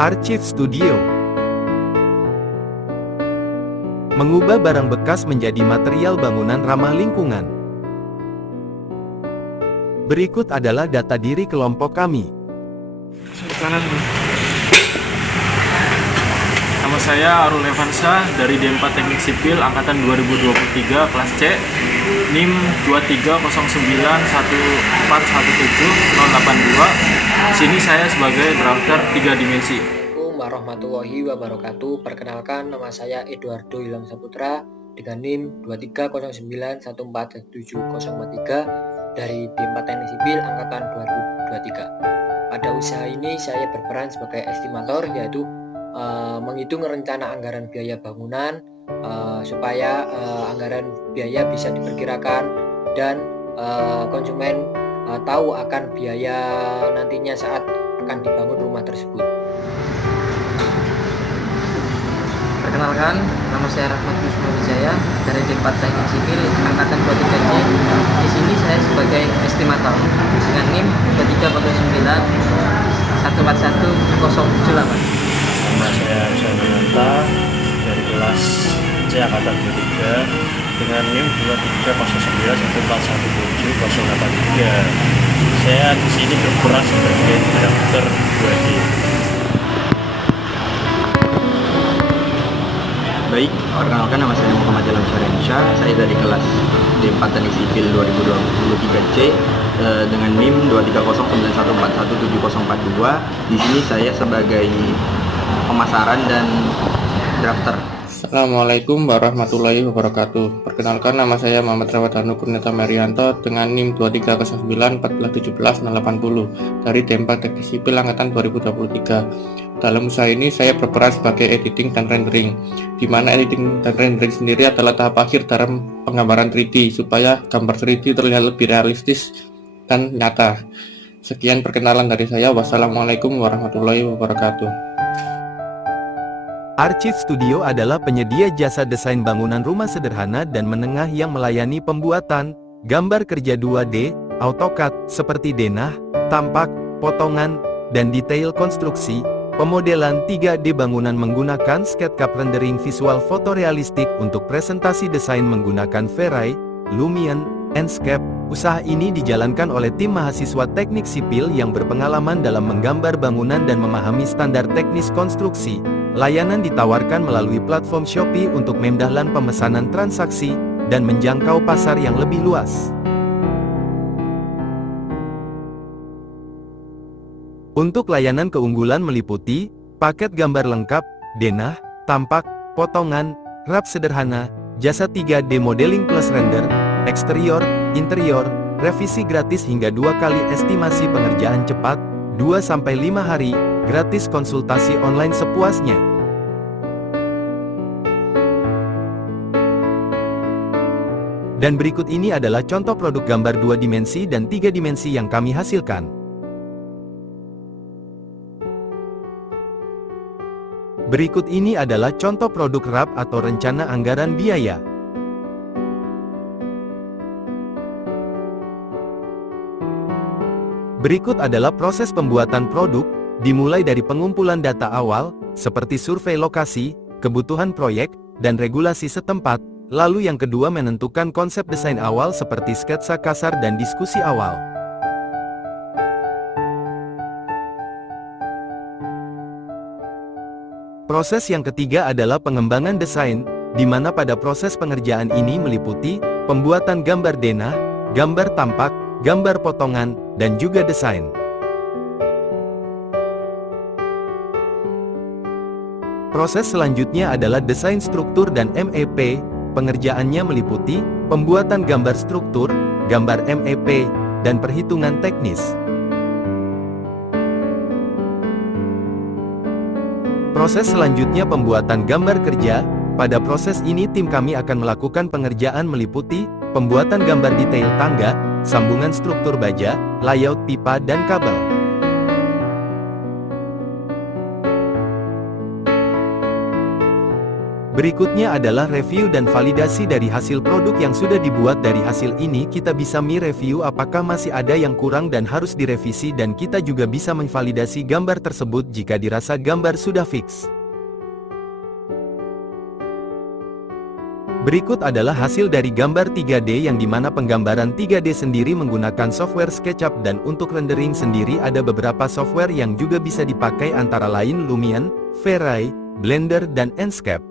Archive Studio mengubah barang bekas menjadi material bangunan ramah lingkungan. Berikut adalah data diri kelompok kami. Nama saya Arul Evansa dari D4 Teknik Sipil Angkatan 2023 kelas C, NIM 23091417082. Di sini saya sebagai drafter 3 dimensi. Assalamualaikum warahmatullahi wabarakatuh. Perkenalkan, nama saya Eduardo Ilham Saputra dengan NIM 23091417043 dari D4 Teknik Sipil Angkatan 2023. Pada usaha ini saya berperan sebagai estimator, yaitu menghitung rencana anggaran biaya bangunan supaya anggaran biaya bisa diperkirakan dan konsumen tahu akan biaya nantinya saat akan dibangun rumah tersebut. Perkenalkan, nama saya Rahmat Yusma Wijaya dari D4 Teknik Sipil Angkatan 23C. Di sini saya sebagai estimator dengan NIM 23091417078. Nama saya Sananta dari kelas C Angkatan 23 dengan NIM 23091417083. Saya di sini berperan sebagai drafter 2D. Baik, perkenalkan, nama saya Muhammad Jalan Syariansyah. Saya dari kelas D4 Teknik Sipil 2023C dengan NIM 23091417042. Di sini saya sebagai pemasaran dan drafter. Assalamualaikum warahmatullahi wabarakatuh. Perkenalkan, nama saya Muhammad Rawat Hanu Kurniata Marianto dengan NIM 23091417080 dari D4 Teknik Sipil Angkatan 2023. Dalam usaha ini saya berperan sebagai editing dan rendering, di mana editing dan rendering sendiri adalah tahap akhir dalam penggambaran 3D supaya gambar 3D terlihat lebih realistis dan nyata. Sekian perkenalan dari saya. Wassalamualaikum warahmatullahi wabarakatuh. Archive Studio adalah penyedia jasa desain bangunan rumah sederhana dan menengah yang melayani pembuatan gambar kerja 2D, AutoCAD seperti denah, tampak, potongan, dan detail konstruksi, pemodelan 3D bangunan menggunakan SketchUp, rendering visual fotorealistik untuk presentasi desain menggunakan Very, Lumion, Enscape. Usaha ini dijalankan oleh tim mahasiswa teknik sipil yang berpengalaman dalam menggambar bangunan dan memahami standar teknis konstruksi. Layanan ditawarkan melalui platform Shopee untuk memudahkan pemesanan transaksi dan menjangkau pasar yang lebih luas. Untuk layanan keunggulan meliputi paket gambar lengkap, denah, tampak, potongan, wrap sederhana, jasa 3D modeling plus render, eksterior, interior, revisi gratis hingga 2 kali estimasi pengerjaan cepat, 2-5 hari, gratis konsultasi online sepuasnya. Dan berikut ini adalah contoh produk gambar 2 dimensi dan 3 dimensi yang kami hasilkan. Berikut ini adalah contoh produk RAP atau rencana anggaran biaya. Berikut adalah proses pembuatan produk, dimulai dari pengumpulan data awal, seperti survei lokasi, kebutuhan proyek, dan regulasi setempat, lalu yang kedua menentukan konsep desain awal seperti sketsa kasar dan diskusi awal. Proses yang ketiga adalah pengembangan desain, di mana pada proses pengerjaan ini meliputi pembuatan gambar denah, gambar tampak, gambar potongan, dan juga desain. Proses selanjutnya adalah desain struktur dan MEP. Pengerjaannya meliputi pembuatan gambar struktur, gambar MEP, dan perhitungan teknis. Proses selanjutnya pembuatan gambar kerja. Pada proses ini tim kami akan melakukan pengerjaan meliputi pembuatan gambar detail tangga, sambungan struktur baja, layout pipa dan kabel. Berikutnya adalah review dan validasi dari hasil produk yang sudah dibuat. Dari hasil ini kita bisa mereview apakah masih ada yang kurang dan harus direvisi, dan kita juga bisa memvalidasi gambar tersebut jika dirasa gambar sudah fix. Berikut adalah hasil dari gambar 3D yang dimana penggambaran 3D sendiri menggunakan software SketchUp, dan untuk rendering sendiri ada beberapa software yang juga bisa dipakai antara lain Lumion, V-Ray, Blender dan Enscape.